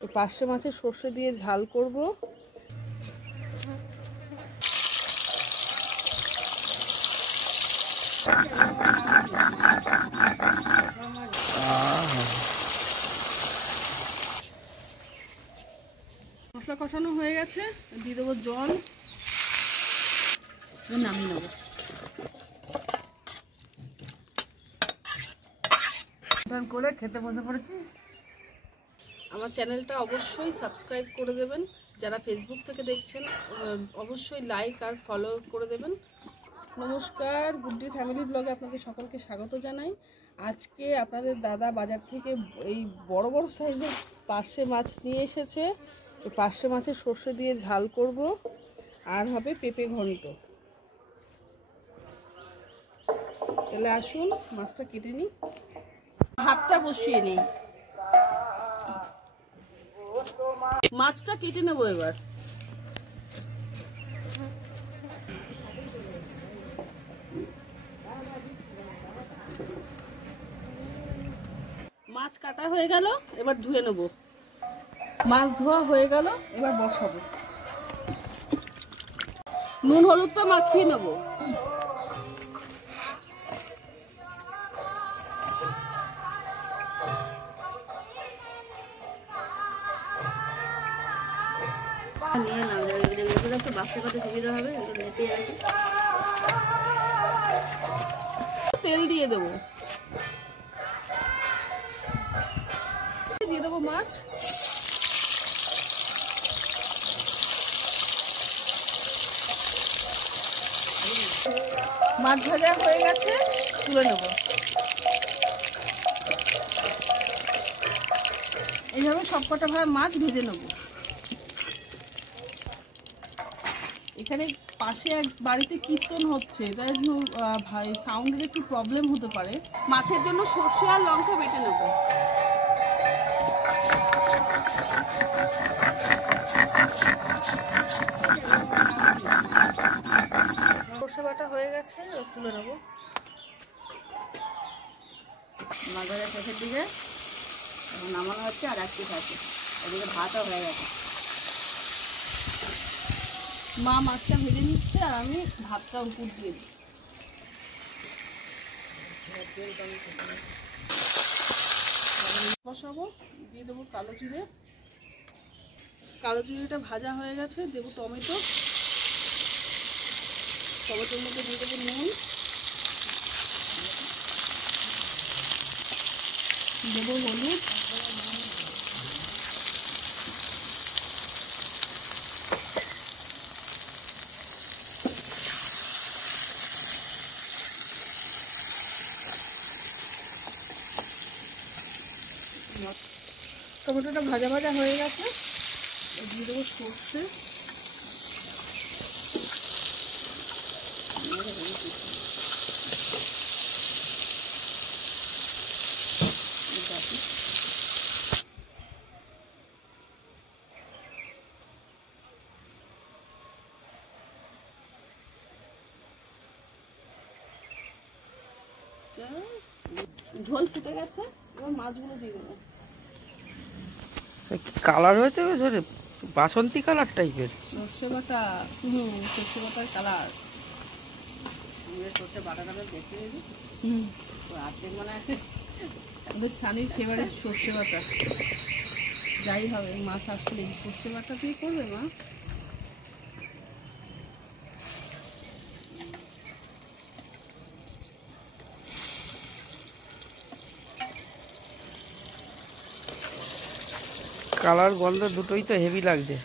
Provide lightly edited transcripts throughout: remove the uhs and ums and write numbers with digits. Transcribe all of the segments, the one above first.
পার্শে মাছের সর্ষে দিয়ে ঝাল করব। মশলা কষানো হয়ে গেছে, দিয়ে দেবো জল, নামিয়ে নেবো। করে খেতে বসে পড়েছি। আমার চ্যানেলটা অবশ্যই সাবস্ক্রাইব করে দেবেন, যারা ফেসবুক থেকে দেখছেন অবশ্যই লাইক আর ফলো করে দেবেন। নমস্কার, গুড্ডি ফ্যামিলি ব্লগে আপনাদের সকলকে স্বাগত জানাই। আজকে আপনাদের দাদা বাজার থেকে এই বড় বড় সাইজের পার্শে মাছ নিয়ে এসেছে। এই পার্শে মাছের সর্ষে দিয়ে ঝাল করব, আর হবে পেঁপে ঘন্ট। তাহলে আসুন মাছটা কেটে নিই, ভাতটা বসিয়ে নিই। মাছটা কেটে নেবো এবার। মাছ কাটা হয়ে গেল, এবার ধুয়ে নেব। মাছ ধোয়া হয়ে গেল, এবার বসাবো। নুন হলুদটা মাখিয়ে নেব। নিয়ে নাও, এগুলো একটু বাচ্চা করতে সুবিধা হবে। এগুলো নেটে আছে, তেল দিয়ে দেবো, দিয়ে দেবো মাছ। মাছ ভাজা হয়ে গেছে, তুলে নেব। এইভাবে সবকটা ভাবে মাছ ভেজে নেব। এখানে পাশে এক বাড়িতে কীর্তন হচ্ছে, তাই ভাই সাউন্ডের একটু প্রবলেম হতে পারে। মাছের জন্য সর্ষে আর লঙ্কা বেটে নেব। সর্ষে বাটা হয়ে গেছে, তুলে নেব। মাছ ভাজা শেষের দিকে এখন নামানো হচ্ছে, আর এক পিস আছে। এদিকে ভাতও হয়ে গেছে। মা মাছটা ভেজে নিচ্ছে, আর আমি ভাতটা উপর দিয়ে দিই। বসাবো, দিয়ে দেবো কালো জিরে। কালো জিরেটা ভাজা হয়ে গেছে, দেবো টমেটো। টমেটোর মধ্যে দিয়ে দেবো নুন, দেবো হলুদ, টমেটোটা ভাজা ভাজা হয়ে গেছে, দিয়ে দেবো সর্ষে। ঝোল ফুটে গেছে, এবার মাছগুলো দিয়ে দেবো। কালার হয়েছে বাসন্তী কালার টাইপের সর্ষে বাটা। সর্ষে বাটার কালার। সর্ষে বাটাটা দেখতে দিবি। আজকে মানে আমাদের সানির ফেভারিট সর্ষে বাটা। যাই হবে, মাছ আসলেই সর্ষে বাটা দিয়ে করবে মা। কালার গন্ধ দুটোই তো হেভি লাগছে।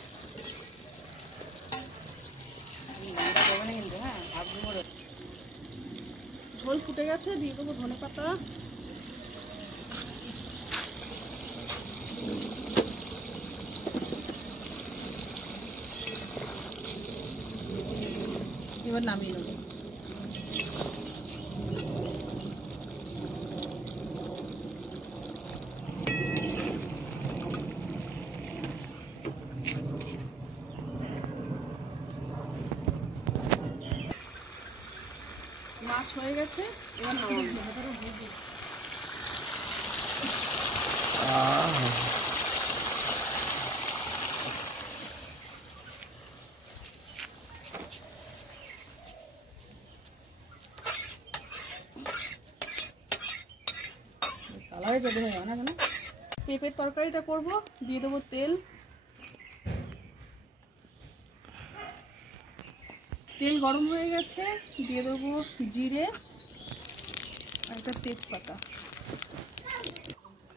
ঝোল ফুটে গেছে, দিয়ে দেবো ধনে পাতা। এবার নামিয়ে নেব। মাছ হয়ে গেছে, এবার নামাবো। হয়ে যাবে না কেন? পেঁপের তরকারিটা করব, দিয়ে দেবো তেল। তেল গরম হয়ে গেছে, দিয়ে দেবো জিরে আর একটা তেজপাতা।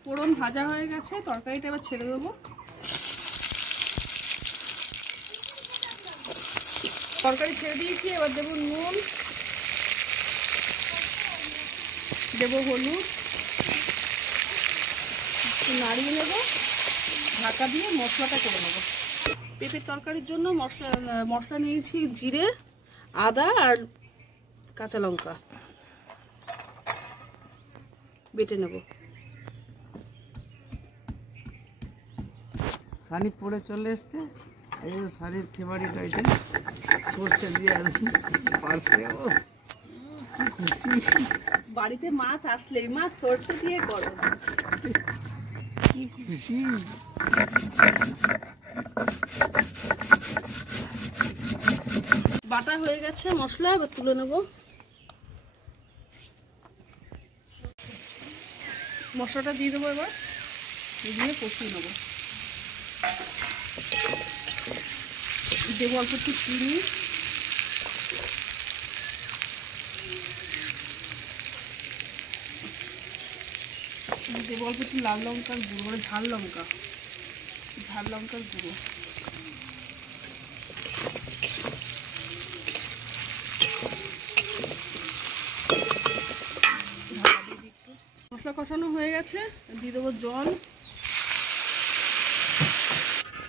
ফোড়ন ভাজা হয়ে গেছে, তরকারিটা এবার ছেড়ে দেবো। তরকারি ছেড়ে দিয়েছি, এবার দেবো নুন, দেবো হলুদ, একটু নাড়িয়ে নেব, ঢাকা দিয়ে মশলাটা করে নেব। পেঁপের তরকারির জন্য মশলা নিয়েছি জিরে, আদা আর কাঁচা লঙ্কা বেটে নেব। সানি পরে চলে এসছে, এই যে সানির ফেভারিট আইটেম সর্ষে দিয়ে পারছে। ও কি খুশি, বাড়িতে মাছ আসলেই মা সর্ষে দিয়ে করো, কি খুশি। বাটা হয়ে গেছে মশলা, এবার তুলে নেব। মশলাটা দিয়ে দেবো, এবার দিয়ে কষিয়ে নেব। দেবো অল্প একটু চিনি, দেবো অল্প একটু লাল লঙ্কার গুঁড়ো, মানে ঝাল লঙ্কার গুঁড়ো। মশলা কষানো হয়ে গেছে, দিয়ে দেবো জল।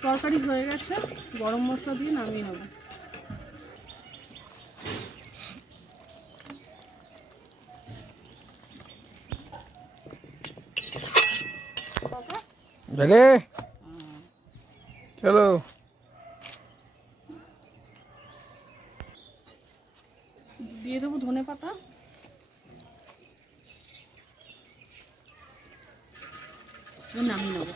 তরকারি হয়ে গেছে, গরম মশলা দিয়ে নামিয়ে নেব। চলো দিয়ে দেবো ধনে পাতা, নামিয়ে নেব।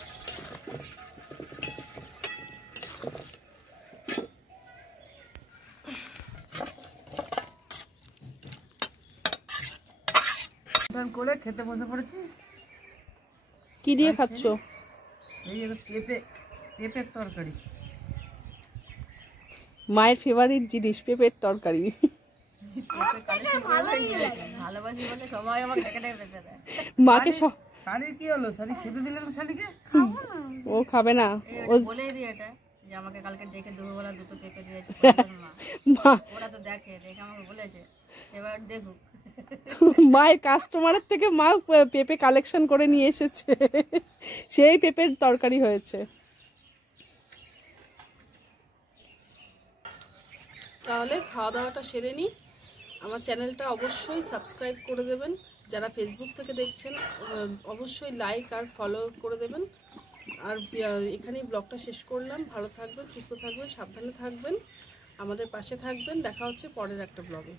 করে খেতে বসে পড়েছি। কি দিয়ে খাচ্ছ? এই পেঁপের তরকারি, মায়ের ফেভারিট জিনিস পেঁপের তরকারি। ভালোবাসি বলে সবাই আমার ডেকে ডেকে পেঁপে দেয়। মাকে সানির কি হলো? সানি খেতে দিলেন সানিকে? ও খাবে না, ও বলেই দিই এটা যে আমাকে কালকে দেখে দুপুরবেলা দুটো পেঁপে দিয়েছে মা। মা ওরা তো দেখে আমাকে বলেছে, এবার দেখুক। মায়ের কাস্টমারের থেকে মা পেঁপে কালেকশন করে নিয়ে এসেছে, সেই পেঁপের তরকারি হয়েছে। তাহলে খাওয়া দাওয়াটা সেরে নিই। আমার চ্যানেলটা অবশ্যই সাবস্ক্রাইব করে দেবেন, যারা ফেসবুক থেকে দেখছেন অবশ্যই লাইক আর ফলো করে দেবেন। আর এখানেই ব্লগটা শেষ করলাম। ভালো থাকবেন, সুস্থ থাকবেন, সাবধানে থাকবেন, আমাদের পাশে থাকবেন। দেখা হচ্ছে পরের একটা ব্লগে।